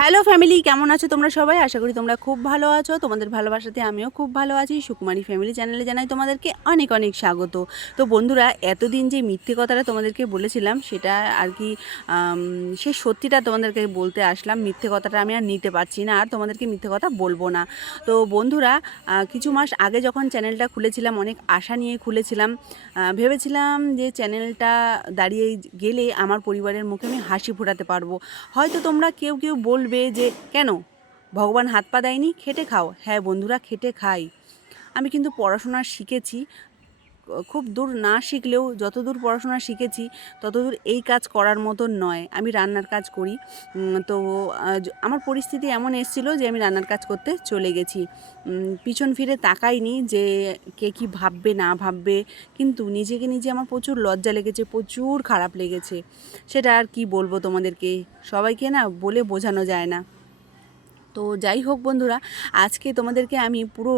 Hello family, কেমন আছো তোমরা সবাই? আশা করি তোমরা খুব ভালো আছো। তোমাদের ভালোবাসাতে আমিও খুব ভালো আছি। সুকুমারী ফ্যামিলি চ্যানেলে জানাই তোমাদেরকে অনেক অনেক স্বাগত। তো বন্ধুরা, এতদিন যে মিথ্যে কথাটা তোমাদেরকে বলেছিলাম, সেটা আর কি সেই সত্যিটা তোমাদেরকে বলতে আসলাম। মিথ্যে কথাটা আমি আর নিতে পারছি না, আর তোমাদেরকে মিথ্যে কথা বলব না। তো বন্ধুরা কিছু মাস আগে যখন চ্যানেলটা খুলেছিলাম, অনেক আশা নিয়ে খুলেছিলাম ভেবেছিলাম যে চ্যানেলটা দাঁড়িয়ে গেলে আমার পরিবারের মুখে আমি হাসি ফোটাতে পারব। হয়তো তোমরা কেউ কেউ বলবে যে, কেন? ভগবান হাত পা দেয়নি? খেটে খাও। হ্যাঁ বন্ধুরা, খেটে খাই। আমি কিন্তু পড়াশোনা শিখেছি খুব দূর না শিখলেও যতদূর পড়াশোনা শিখেছি, ততদূর এই কাজ করার মতন নয়। আমি রান্নার কাজ করি। তো আমার পরিস্থিতি এমন এসেছিল যে আমি রান্নার কাজ করতে চলে গেছি। পিছন ফিরে তাকাইনি যে কে কি ভাববে, না ভাববে। কিন্তু নিজেকে নিজে আমার প্রচুর লজ্জা লেগেছে, প্রচুর খারাপ লেগেছে। সেটা আর কি বলব তোমাদেরকে? সবাইকে না বলে বোঝানো যায় না। তো যাই হোক বন্ধুরা, আজকে তোমাদেরকে আমি পুরো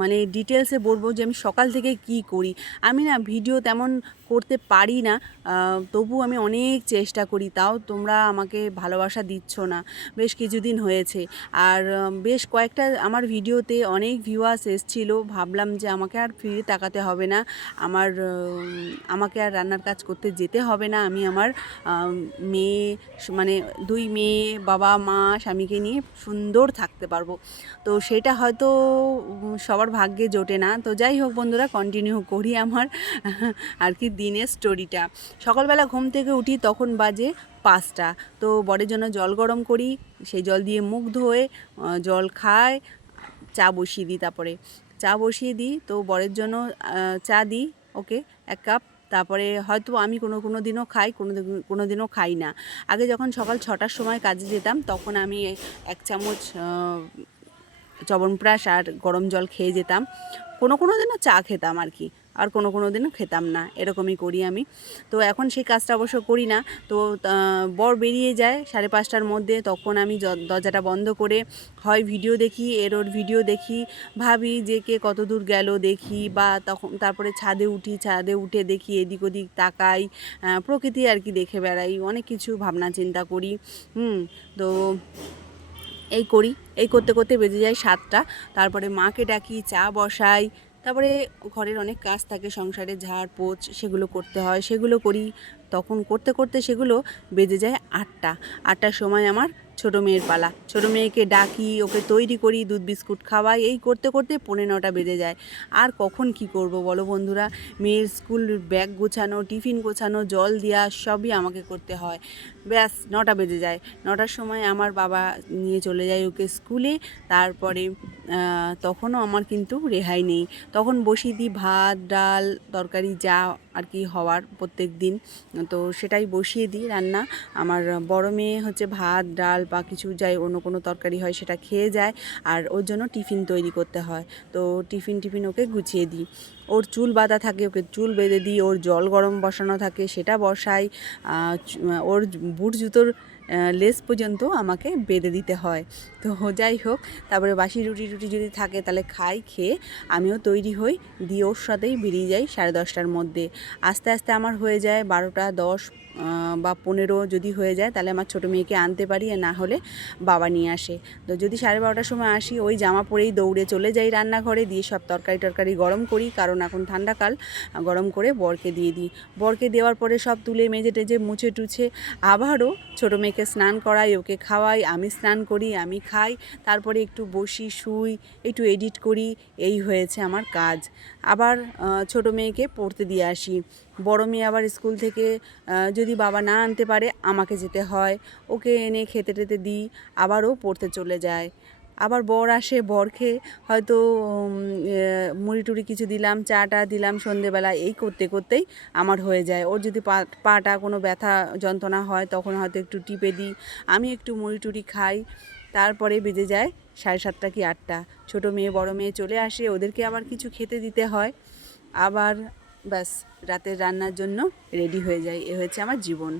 মানে ডিটেলসে বলব যে আমি সকাল থেকে কি করি। আমি না ভিডিও তেমন করতে পারি না তবু আমি অনেক চেষ্টা করি, তাও তোমরা আমাকে ভালোবাসা দিচ্ছ না। বেশ কিছুদিন হয়েছে, আর বেশ কয়েকটা আমার ভিডিওতে অনেক ভিউয়ার্স এসছিল, ভাবলাম যে আমাকে আর ফিরে তাকাতে হবে না, আমার আমাকে আর রান্নার কাজ করতে যেতে হবে না, আমি আমার মেয়ে মানে দুই মেয়ে, বাবা, মা, স্বামীকে নিয়ে সুন্দর থাকতে পারব। তো সেটা হয়তো সবার ভাগ্যে জোটে না, তো যাই হোক বন্ধুরা কন্টিনিউ করি আমার, আর কি দিনের স্টোরিটা সকালবেলা ঘুম থেকে উঠি তখন বাজে পাঁচটা। তো বরের জন্য জল গরম করি, সেই জল দিয়ে মুখ ধোয়ে জল খায় চা বসিয়ে দিই তারপরে। চা বসিয়ে দিই, তো বরের জন্য চা দিই, ওকে, এক কাপ। তারপরে হয়তো আমি কোনো কোনো দিনও খাই, কোনো কোনো দিনও খাই না। আগে যখন সকাল ছটার সময় কাজে যেতাম, তখন আমি এক চামচ চবনপ্রাশ আর গরম জল খেয়ে যেতাম। কোনো কোনো দিনও চা খেতাম আর কি। আর কোনো কোনো দিনও খেতাম না, এরকমই করি আমি। তো এখন সেই কাজটা অবশ্য করি না। তো বর বেরিয়ে যায় সাড়ে পাঁচটার মধ্যে, তখন আমি দরজাটা বন্ধ করে হয় ভিডিও দেখি এর ওর ভিডিও দেখি, ভাবি যে কে কত দূর গেল দেখি বা তখন তারপরে ছাদে উঠি, ছাদে উঠে দেখি এদিক ওদিক তাকাই প্রকৃতি আর কি দেখে বেড়াই, অনেক কিছু ভাবনা চিন্তা করি, হুম, তো এই করি। এই করতে করতে বেজে যায় সাতটা, তারপরে মাকে ডাকি, চা বসাই তারপরে ঘরের অনেক কাজ থাকে, সংসারে ঝাড়, পোচ সেগুলো করতে হয়। সেগুলো করি। তখন করতে করতে সেগুলো বেজে যায় আটটা। আটটার সময় আমার ছোটো মেয়ের পালা। ছোটো মেয়েকে ডাকি, ওকে তৈরি করি, দুধ, বিস্কুট খাওয়াই, এই করতে করতে পৌনে নটা বেজে যায়। আর কখন কি করব বলো বন্ধুরা? মেয়ের স্কুল ব্যাগ গোছানো, টিফিন গোছানো, জল দেওয়া সবই আমাকে করতে হয়। ব্যাস, নটা বেজে যায়। নটার সময় আমার বাবা নিয়ে চলে যায় ওকে স্কুলে। তারপরে তখনও আমার কিন্তু রেহাই নেই। তখন বসিয়ে দিই ভাত, ডাল, তরকারি, যা আর কি হওয়ার প্রত্যেক দিন। তো সেটাই বসিয়ে দিই রান্না। আমার বড় মেয়ে হচ্ছে ভাত, ডাল বা কিছু যাই অন্য কোনো তরকারি হয় সেটা খেয়ে যায় আর ওর জন্য টিফিন তৈরি করতে হয়। তো টিফিন টিফিন ওকে গুছিয়ে দিই। ওর চুল বাঁধা থাকে, ওকে চুল বেঁধে দিই, ওর জল গরম বসানো থাকে সেটা বসাই। ওর বুট জুতোর লেস পর্যন্ত আমাকে বেঁধে দিতে হয়। তো যাই হোক, তারপরে বাসি রুটি টুটি যদি থাকে তাহলে খাই, খেয়ে আমিও তৈরি হই, দিয়ে ওর সাথেই বেরিয়ে যাই সাড়ে দশটার মধ্যে। আস্তে আস্তে আমার হয়ে যায় বারোটা দশ বা পনেরো যদি হয়ে যায় তাহলে আমার ছোটো মেয়েকে আনতে পারি আর না হলে বাবা নিয়ে আসে। তো যদি সাড়ে বারোটার সময় আসি, ওই জামা পরেই দৌড়ে চলে যাই রান্নাঘরে, দিয়ে সব তরকারি টরকারি গরম করি, কারণ এখন ঠান্ডাকাল, গরম করে বরকে দিয়ে দিই। বরকে দেওয়ার পরে সব তুলে মেজে টেজে মুছে টুছে আবারও ছোটো মেয়েকে স্নান করাই, ওকে খাওয়াই, আমি স্নান করি, আমি খাই, তারপরে একটু বসি, শুই, একটু এডিট করি, এই হয়েছে আমার কাজ। আবার ছোট মেয়েকে পড়তে দিয়ে আসি। বড় মেয়ে আবার স্কুল থেকে যদি বাবা না আনতে পারে, আমাকে যেতে হয়। ওকে এনে খেতে টেতে দিই আবারও পড়তে চলে যায়। আবার বর আসে, বর খেয়ে হয়তো মুড়ি টুড়ি কিছু দিলাম, চাটা দিলাম সন্ধেবেলা, এই করতে করতেই আমার হয়ে যায়। ওর যদি পা, পাটা কোনো ব্যথা যন্ত্রণা হয়, তখন হয়তো একটু টিপে দিই। আমি একটু মুড়ি টুড়ি খাই, তারপরে বেজে যায় সাড়ে সাতটা কি আটটা। ছোটো মেয়ে, বড় মেয়ে চলে আসে, ওদেরকে আবার কিছু খেতে দিতে হয়। আবার ব্যাস, রাতের রান্নার জন্য রেডি হয়ে যায়। এ হচ্ছে আমার জীবন।